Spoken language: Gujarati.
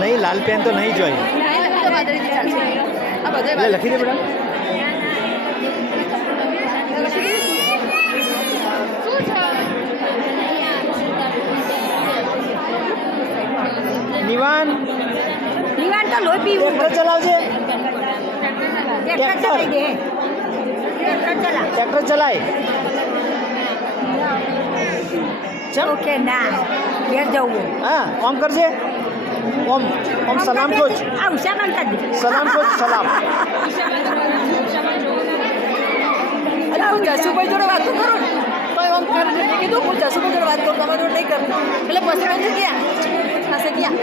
નહીં, લાલ પેન તો નહીં જોઈએ. એટલે લખી દે બેટા. નિવાન તો લોહી પીવું ટ્રેક્ટર ચલાવજે. ટ્રેક્ટર ચલાવી દે. ટ્રેક્ટર ચલાય. ચમ ઓકે ના ઘેર જવું. હા ઓમ કરજે. ઓમ ઓમ સલામ કોચ. આ ઉષામાં કરી દે. સલામ કોચ સલામ. હું જસુભાઈ જોડે વાતો કરું તો એમ કરે મેં કીધું હું જસુભાઈ જોડે વાત કરું તમારી જોડે નહીં કરું એટલે પછી મને ગયા પાસે ગયા